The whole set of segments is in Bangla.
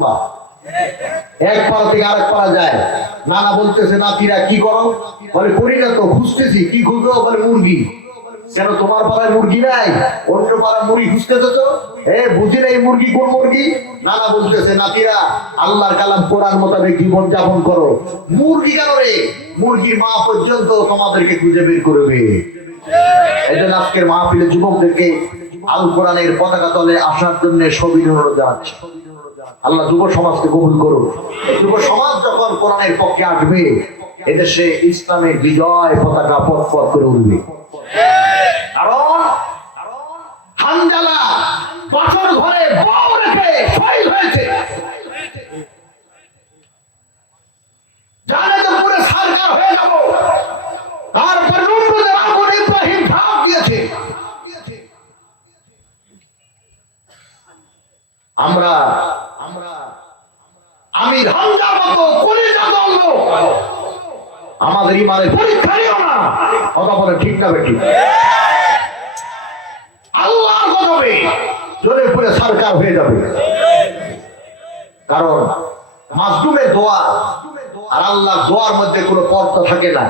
এক পাড়া থেকে আরেক পাড়া যায়। নানা বলতেছে নাতিরা কি করো? বলে করি না তো, খুঁজতেছি। কি খুঁজো? বলে মুরগি। কেন তোমার পাড়ায় মুরগি নাই? অন্য পাড়ায় মুরগি খুঁজতেছো তো? বুঝি না এই মুরগি কোন মুরগি? নানা বলতেছে নাতিরা আল্লাহর কালাম কোরআন মোতাবেক জীবন যাপন করো। মুরগি কেন রে? মুরগির মা পর্যন্ত তোমাদেরকে খুঁজে বের করবে। এই জন্য আজকের মাহফিলে যুবকদেরকে আল কোরআনের পতাকা তলে আসার জন্য সবিনয় জানাচ্ছে। আল্লাহ যুব সমাজকে কবুল করুন। যুব সমাজ যখন কোরআনের পক্ষে আসবে, এদেশে ইসলামের বিজয় পতাকা পথ পথ করে উঠবে। কারণ হানজালা বছর ঘরে বউ রেখে শহীদ হয়েছে। জানে তো পুরো সরকার হয়ে যাব। তারপর নমরুদের আগুন ইব্রাহিম ঝাঁপ দিয়েছে। আমরা আমির হামজার মতো কলিজা দল আমাদের ইমানের পরীক্ষা নিও না। কথা বলে ঠিক না বেটি? আল্লাহর গজবে জোরে পুরে সরকার হয়ে যাবে। কারণ মাজলুমের দোয়া আর আল্লাহর দোয়ার মধ্যে কোনো পর্দা থাকে না।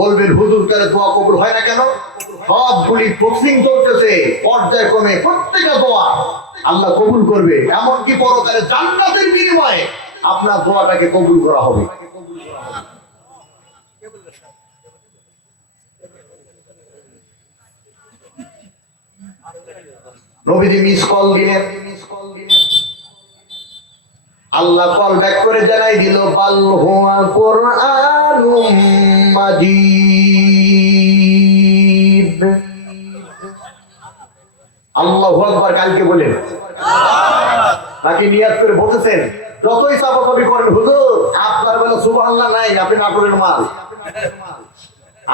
বলবেন হুজুর করে দোয়া কবুল হয় না কেন? সবগুলি প্রসিং চলতেছে পর্যায়ক্রমে। প্রত্যেকটা দোয়া আল্লাহ কবুল করবে, এমনকি পরকালে জান্নাতের বিনিময়ে আপনার দোয়াটাকে কবুল করা হবে। নবীজি মিস কল দিলেন। আল্লাহ কল ব্যাক করে জানাই দিল বাল হুয়া কুরআনুম মাজিদ। আল্লাহু আকবার কালকে বলেন নাকি নিয়াত করে বলতেছেন? যতই চাপাচাপি করেন হুজুর আপনার বেলা সুবহানাল্লাহ নাই, আপনি নাটোরের মাল।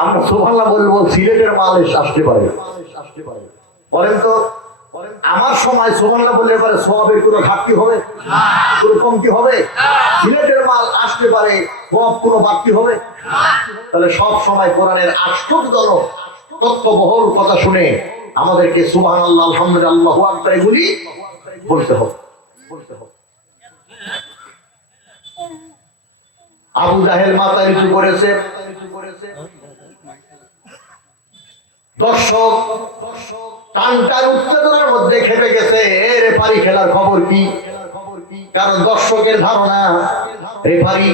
আমরা সুবহানাল্লাহ বলবো সিলেটের মাল আসতে পারে। বলেন তো আমার সময় সুবহানাল্লাহ বললে পারে সওয়াবের কোনো ঘাটতি হবে? কোনো কমতি হবে? সিলেটের মাল আসতে পারে, সওয়াব কোনো বাড়তি হবে? তাহলে সব সময় কোরআনের আশ্চর্যজনক তথ্যবহুল কথা শুনে আমাদেরকে সুবহানাল্লাহ আলহামদুলিল্লাহ আল্লাহু আকবার এগুলি বলতে হবে। আবু জাহেল মাথা নিচু করেছে। দর্শক টানটার উত্তেজনার মধ্যে খেপে গেছে। রেফারি খেলার খবর কি? কারণ দর্শকের ধারণা রেফারি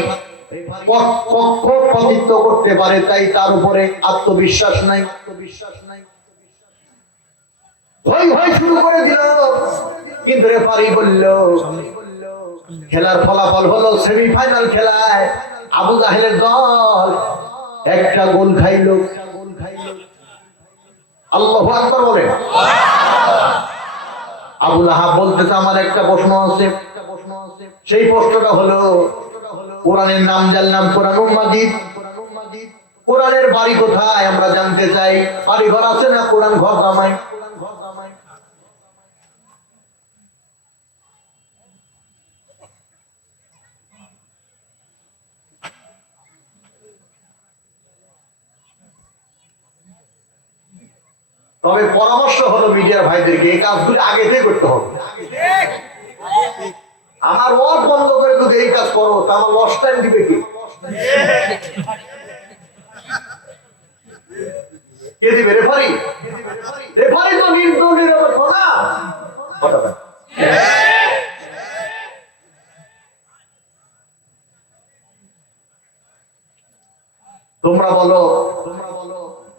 পক্ষপাতিত্ব করতে পারে, তাই তার উপরে আত্মবিশ্বাস নাই। হই হই শুরু করে দিল। কিন্তু রেফারি বলল খেলার ফলাফল হলো সেমিফাইনাল খেলায় আবু জাহেলের দল একটা গোল খাইল। আল্লাহু আকবার বলেন। আবু লাহাব বলতেছে আমার একটা প্রশ্ন আছে। সেই প্রশ্নটা হলো কোরআনের নাম জানলাম কোরআনুম মাজিদ। কোরআনের বাড়ি কোথায় আমরা জানতে চাই। বাড়ি ঘর আছে না কোরআন ঘর জামাই? তবে পরামর্শ হলো মিডিয়ার ভাইদেরকে এই কাজগুলি আগে থেকে করতে হবে। আমার ওয়াজ বন্ধ করে যদি এই কাজ করো তা আমার লস টাইম দিবে কি? কে দিবে? রেফারি। রেফারি তো নির্দলীয় না। তোমরা বলো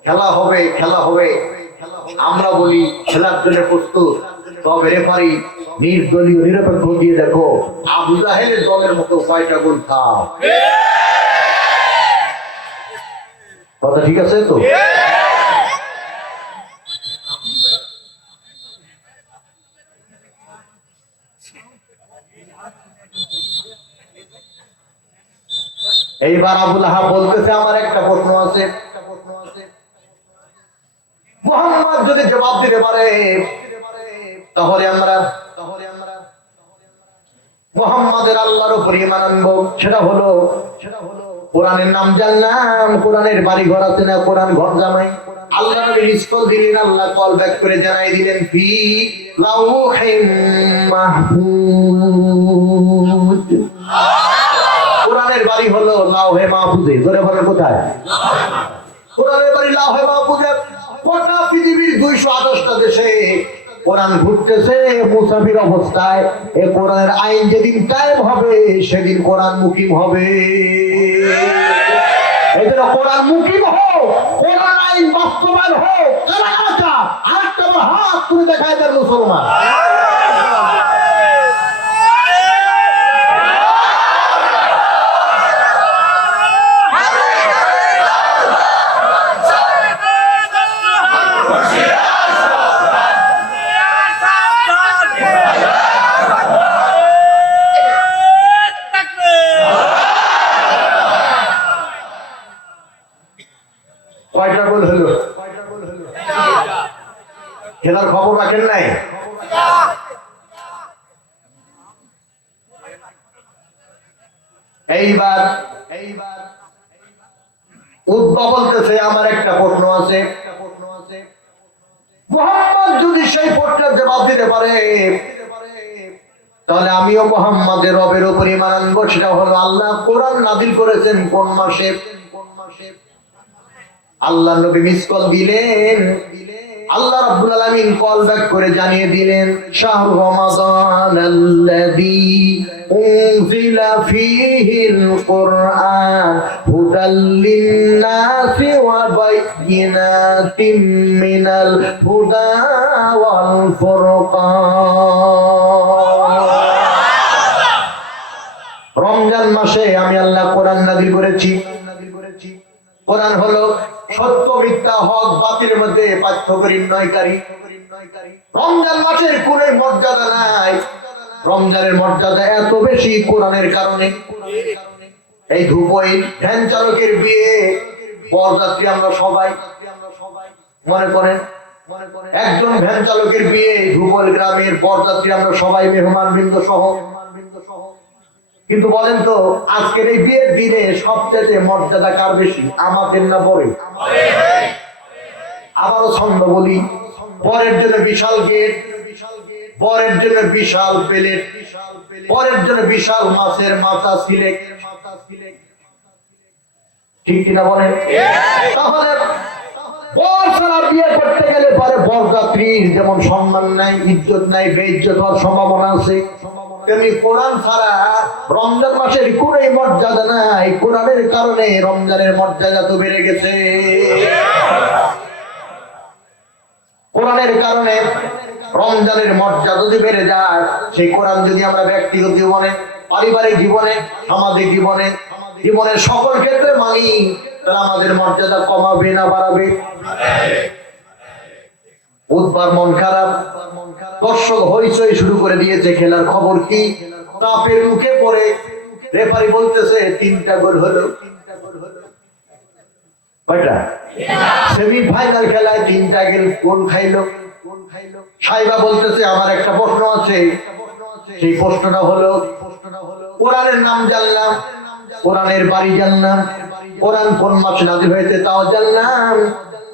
খেলা হবে। আমরা বলি খেলার জন্য প্রস্তুত। তবে রেফারি নির্দলীয় নিরপেক্ষ দিয়ে দেখো আবু জাহেলের দলের মতো কয়টা গোল খাও। কথা ঠিক আছে তো? এইবার আবু লাহাব বলতেছে আমার একটা প্রশ্ন আছে। মুহাম্মদ যদি জবাব দিতে পারে তাহলে আমরা মুহাম্মাদের আল্লাহর উপর ঈমান আনবো। সেটা হলো কোরআনের নাম জানলাম, কোরআনের বাড়ি ঘর আছে না কোরআন ঘর জামাই। আল্লাহ নবী মিসকল দিলেন, আল্লাহ কল ব্যাক করে জানাই দিলেন ফি লাউহিম মাহফুজ। কোরআনের বাড়ি হলো লাউহে মাহফুজে। ধরে বলেন কোথায়? কোরআনের বাড়ি লাউহে মাহফুজে। গোটা পৃথিবীর 228টা দেশে কোরআন ঘুরতেছে মুসাফির অবস্থায়। এই কোরআনের আইন যেদিন কায়েম হবে সেদিন কোরআন মুকিম হবে। এই জন্য কোরআন মুকিম হোক, কোরআন আইন বাস্তবায়ন হোক। আরেকটা হাত তুমি দেখায় দেন মুসলমান। কয়টা গোল হলো? খেলার খবর রাখেন নাই? এইবার উদ্ভব বলতেছে আমার একটা প্রশ্ন আছে, মুহাম্মদ যদি সেই প্রশ্নের জবাব দিতে পারে তাহলে আমিও মুহাম্মাদের রবের উপর ঈমান আনবো। সেটা হলো আল্লাহ কোরআন নাযিল করেছেন কোন মাসে? আল্লাহ নবী মিস কল দিলেন, আল্লাহ রাব্বুল আলামিন কল ব্যাক করে জানিয়ে দিলেন শাহরু রমাদানাল্লাযী উনজিলা ফীহিল কুরআন হুদাল লিন-নাসি ওয়া বায়িনাতিম মিনাল হুদা ওয়াল ফুরকান। রমজান মাসে আমি আল্লাহ কোরআন নাযিল করেছি। কোরআন হলো সত্য মিথ্যা হক বাতিলের মধ্যে পার্থক্য নির্ণয়কারী। রমজান মাসের কোন মর্যাদা নাই, রমজানের মর্যাদা এত বেশি কোরআনের কারণে। এই ধুপই ভ্যান চালকের বিয়ে বরযাত্রী আমরা সবাই মনে করেন, একজন ভ্যান চালকের বিয়ে ধুপল গ্রামের বরযাত্রী আমরা সবাই মেহমান বৃন্দ সহ। কিন্তু বলেন তো আজকের এই বিয়ের দিনে সবচেয়ে মর্যাদা কার বেশি, আমাদের না বরে? আবারও ছন্দ বলি, বরের জন্য বিশাল গেট, বরের জন্য বিশাল প্লেট, বরের জন্য বিশাল মাছের মাথা সিলেক, ঠিক কিনা বলেন? তাহলে বর ছাড়া বিয়ে করতে গেলে পরে বরযাত্রীর যেমন সম্মান নাই, ইজ্জত নাই, বেইজ্জত হওয়ার সম্ভাবনা আছে, তেমনি কোরআন ছাড়া রমজান মাসের কোন মর্যাদা নাই। কোরআনের কারণে রমজানের মর্যাদা তো বেড়ে গেছে। কোরআনের কারণে রমজানের মর্যাদা যদি বেড়ে যায়, সেই কোরআন যদি আমরা ব্যক্তিগত জীবনে, পারিবারিক জীবনে, সামাজিক জীবনে, জীবনের সকল ক্ষেত্রে মানি, তাহলে আমাদের মর্যাদা কমাবে না বাড়াবে? বুধবার মন খারাপ, দর্শক হইচই শুরু করে দিয়েছে। খেলার খবর কি? তাপের মুখে পড়ে রেফারি বলতেছে 3টা গোল হলো। কয়টা? সেমিফাইনাল খেলায় 3টা গোল খাইলো। সাইবা বলতেছে আমার একটা প্রশ্ন আছে, সেই প্রশ্নটা হলো কোরআনের নাম জানলাম, কোরআনের বাড়ি জানলাম, কোরআন কোন মাসে নাযিল হয়েছে তাও জানলাম,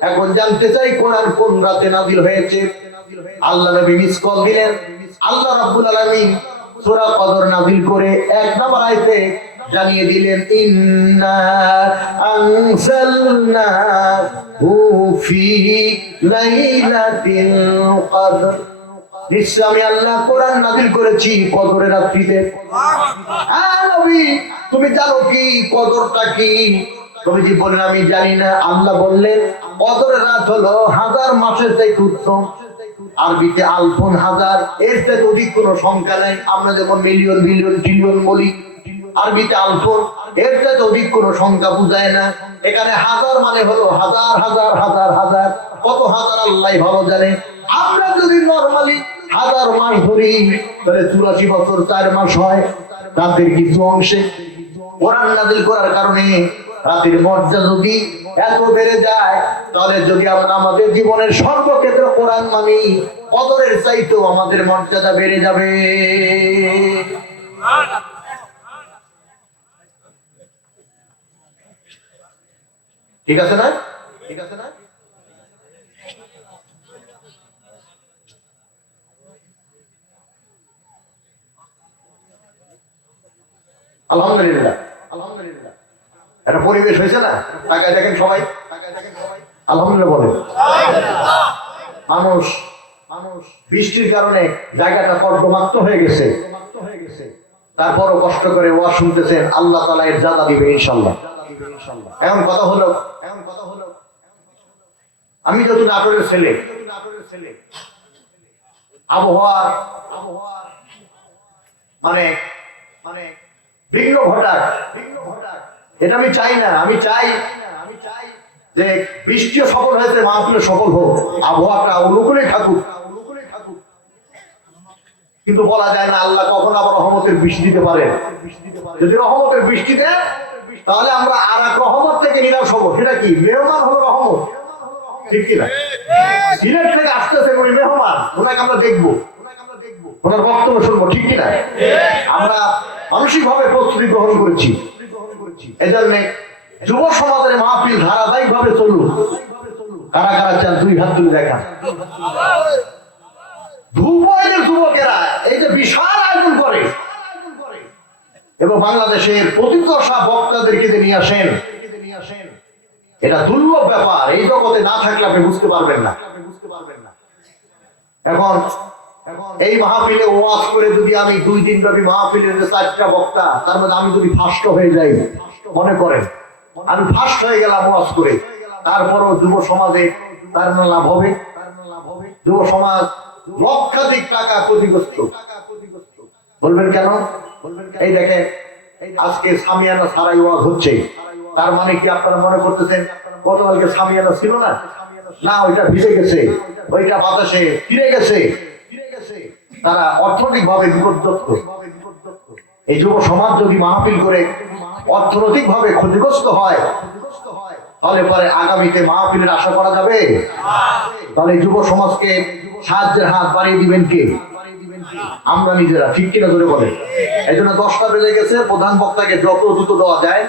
এখন জানতে চাই কোরআন কোন রাতে নাযিল হয়েছে। আল্লাহ নবী মিস কল দিলেন, আল্লাহ রাব্বুল আলামিন সূরা কদর নাযিল করে 1 নম্বর আয়াতে জানিয়ে দিলেন ইন্না আনজালনাহু ফি লাইলাতিল কদর। নিশ্চয় আমি আল্লাহ কোরআন নাযিল করেছি কদরের রাত্রিতে। নবী তুমি জানো কি কদরটা কি? নবীজি বললেন আমি জানি না। আল্লাহ বললেন কদরের রাত হলো 1000 মাসের চাইতে উত্তম। আরবিতে আলফুন হাজার, এর চাইতে অধিক কোনো সংখ্যা নাই। আমরা যেমন মিলিয়ন বিলিয়ন ট্রিলিয়ন বলি, আরবিতে আলফুন, এর চাইতে অধিক কোনো সংখ্যা বুঝায় না। এখানে হাজার মানে হলো হাজার হাজার হাজার হাজার, কত হাজার আল্লাহ ভালো জানে। আমরা যদি নরমালি 1000 মাস ধরি তাহলে 84 বছর 4 মাস হয়। তাদের কিছু অংশে কোরআন নাযিল করার কারণে রাতের মর্যাদা যদি এত বেড়ে যায়, তাহলে যদি আমরা আমাদের জীবনের সর্বক্ষেত্রে কোরআন মানি, কদরের চাইতেও আমাদের মর্যাদা বেড়ে যাবে। ঠিক আছে না? ঠিক আছে না? আলহামদুলিল্লাহ, একটা পরিবেশ হয়েছে না? তাকায় দেখেন সবাই, আলহামদুলিল্লাহ বলেন। মানুষ বৃষ্টির কারণে জায়গাটা কর্দমাক্ত হয়ে গেছে, তারপরও কষ্ট করে ওয়াজ শুনতেছেন, আল্লাহ তাআলা এর জাযা দিবে ইনশাআল্লাহ। এখন কথা হলো, আমি যেহেতু নাটোরের ছেলে, আবহাওয়া মানে বিঘ্ন ঘটাক, এটা আমি চাই না। আমি চাই যে বৃষ্টিও সফল হয়েছে, মাহফিলও সফল হোক, আবহাওয়াটা অনুকূলে থাকুক। কিন্তু বলা যায় না আল্লাহ কখন আবার রহমতের বৃষ্টি দিতে পারে। যদি রহমতের বৃষ্টি দেয় তাহলে আমরা আর এক রহমত থেকে নিরাশ হবো। সেটা কি? মেহমান হলো রহমত, ঠিক কিনা? সিলেট থেকে আসতেছে উনি মেহমান, ওনাকে আমরা দেখবো, ওনার বক্তব্য শুনবো, ঠিক কিনা? আমরা মানসিক ভাবে প্রস্তুতি গ্রহণ করেছি। এই জন্য যুব সমাজের মাহফিল ধারাবাহিক ভাবে চলুক। কারা কারা চান দুই হাত তুলে দেখা। ধূপের যুবকেরা এই যে বিশাল আয়োজন করে এবং বাংলাদেশের প্রতিকর্ষা বক্তাদেরকে নিয়ে আসেন, এটা দুর্লভ ব্যাপার। এই জগতে না থাকলে আপনি বুঝতে পারবেন না। এখন এই মাহফিলে ওয়াজ করে যদি আমি 2 দিন ব্যাপী মাহফিলের যে 4টা বক্তা, তার মধ্যে আমি যদি ফার্স্ট হয়ে যাই, মনে করেন আমি ফার্স্ট হয়ে গেলাম ওয়াজ করে, তারপরও যুব সমাজে তার না লাভ হবে? যুব সমাজ লক্ষাধিক টাকা ক্ষতিগ্রস্ত। বলবেন কেন? এই দেখেন আজকে সামিয়ানা ছাড়াই ওয়াজ হচ্ছে, তার মানে কি আপনারা মনে করতেছেন গতকালকে সামিয়ানা ছিল না? না, ওইটা ভিজে গেছে, ওইটা বাতাসে ফিরে গেছে। তারা অর্থনৈতিক ভাবে বিপর্যস্ত। এই যুব সমাজ যদি মাহফিল করে অর্থনৈতিক ভাবে ক্ষতিগ্রস্ত হয়, তাহলে পরে আগামীতে মাহফিলের আশা করা যাবে? তাহলে যুব সমাজকে সাহায্যের হাত বাড়িয়ে দিবেন কে? আমরা নিজেরা, ঠিক কিনা ধরে বলে। এই জন্য 10টা বেজে গেছে, প্রধান বক্তাকে যত দ্রুত দেওয়া যায়।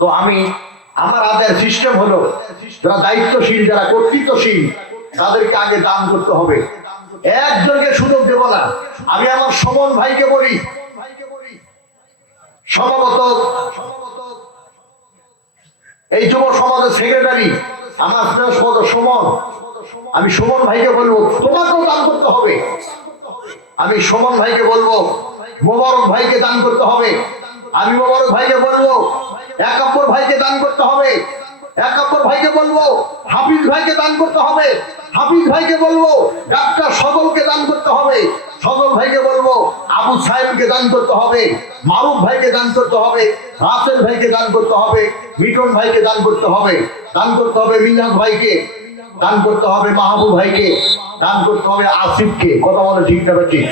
তো আমার আদায়ের সিস্টেম হলো, যারা দায়িত্বশীল, যারা কর্তৃত্বশীল, তাদেরকে আগে দান করতে হবে। একজনকে সুযোগ দেব না। আমি আমার সমন ভাইকে বলি, সম্ভবত এই যুব সমাজের সেক্রেটারি আমার সমন, আমি সমন ভাইকে বলবো তোমাকেও দান করতে হবে। আমি সমন ভাইকে বলবো মোবারক ভাইকে দান করতে হবে। আমি মোবারক ভাইকে বলবো একাব্বর ভাইকে দান করতে হবে। একাব্বর ভাইকে বলবো হাফিজ ভাইকে দান করতে হবে। হাফিজ ভাইকে বলবো ডাক্তার সজলকে দান করতে হবে। সজল ভাইকে বলবো আবু সাহেবকে দান করতে হবে। মারুফ ভাইকে দান করতে হবে। রাসেল ভাইকে দান করতে হবে। মিটন ভাইকে দান করতে হবে। দান করতে হবে মিনাজ ভাইকে, দান করতে হবে মাহবুব ভাইকে, দান করতে হবে আসিফকে। কথা বলে ঠিক না ঠিক?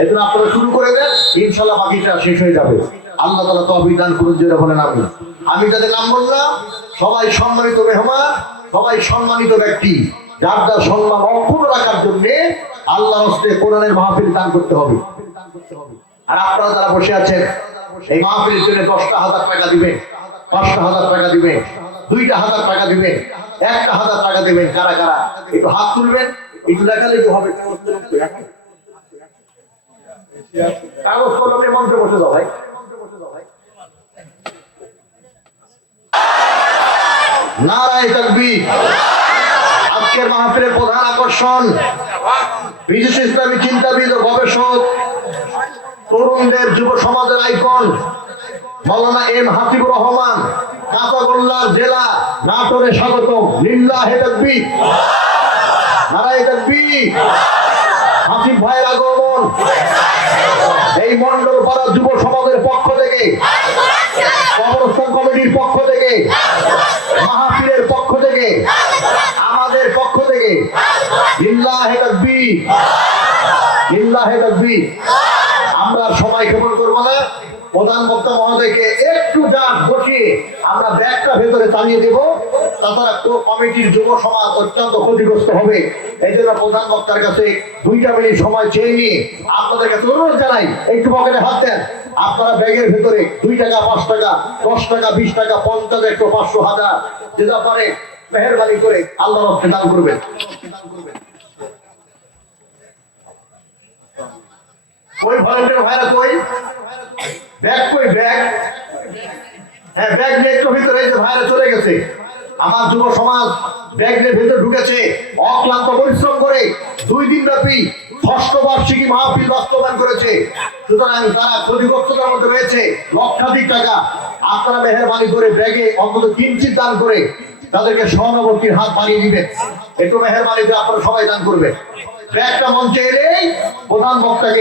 এজন্য আপনারা শুরু করে দেন, ইনশাআল্লাহ বাকিটা শেষ হয়ে যাবে। আল্লাহ তাআলা তৌফিক দান করুন। যেটা বলেন আমি যাদের নাম বললাম সবাই সম্মানিত মেহমান, সবাই সম্মানিত ব্যক্তি। যার যার সম্মান অক্ষুণ্ণ রাখার জন্য আল্লাহর হস্তে কোরআনের মাহফিল দান করতে হবে। আর আপনারা যারা বসে আছেন এই মাহফিলের জন্য 10,000 টাকা দিবেন, 5,000 টাকা দিবেন, 2,000 টাকা দিবেন, 1,000 টাকা দিবেন। কারা কারা একটু হাত তুলবেন, একটু দেখালে কি হবে? কাগজ কলম নিয়ে মঞ্চে বসে যাও ভাই। নারায়ে তাকবীর। আজকের মাহফিলের প্রধান আকর্ষণ বিশিষ্ট ইসলামী চিন্তাবিদ ও গবেষক, তরুণদের যুব সমাজের আইকন মাওলানা এম হাসিবুর রহমান, কাঁচাগোল্লার জেলা, নাটোরে স্বাগতম। লিল্লাহে তাকবীর, নারায়ে তাকবীর। হাসিব ভাইয়ের আগমন এই মন্ডল পাড়া যুব সমাজের পক্ষ থেকে, কবরস্থান কমিটির পক্ষ থেকে, মাহফিলের পক্ষ থেকে, আমাদের পক্ষ থেকে লিল্লাহে তাকবীর, লিল্লাহে তাকবীর। আমরা সময় ক্ষেপণ করবো না। প্রধান বক্তা মহোদয়কে একটু ডাক বসিয়ে আমরা ব্যাগটা ভেতরে টানিয়ে দেব, তাছাড়া কমিটির যুব সমাজ অত্যন্ত ক্ষতিগ্রস্ত হবে। এই জন্য প্রধান বক্তার কাছে 2টা মিনিট সময় চেয়ে নিয়ে আপনাদের কাছে অনুরোধ জানাই, একটু পকেটে হাত দেন। আপনারা ব্যাগের ভেতরে 2 টাকা, 5 টাকা, 10 টাকা, 20 টাকা, 50, 100, 500, 1000 যেটা পারে মেহেরবানি করে আল্লাহর রাস্তায় দান করবেন। ওই ভলান্টিয়ার ভাইরা কই? ব্যাগ কই ব্যাগ? হ্যাঁ, ব্যাগ নিয়ে একটু ভিতরে এই যে ভাইরা চলে গেছে। আমার যুব সমাজ ব্যাগ নিয়ে ভিতরে ঢুকেছে, অক্লান্ত পরিশ্রম করে 2 দিন ব্যাপী 6ষ্ঠ বার্ষিকী মাহফিল বাস্তবায়ন করেছে। সুতরাং তারা ক্ষতিগ্রস্ততার মধ্যে রয়েছে, লক্ষাধিক টাকা। আপনারা মেহেরবানি করে ব্যাগে অন্তত কিঞ্চিত দান করে তাদেরকে সহানুভূতির হাত বাড়িয়ে দিবেন। একটু মেহেরবানি করে আপনারা সবাই দান করবেন। ব্যাগটা মঞ্চে এলেই প্রধান বক্তাকে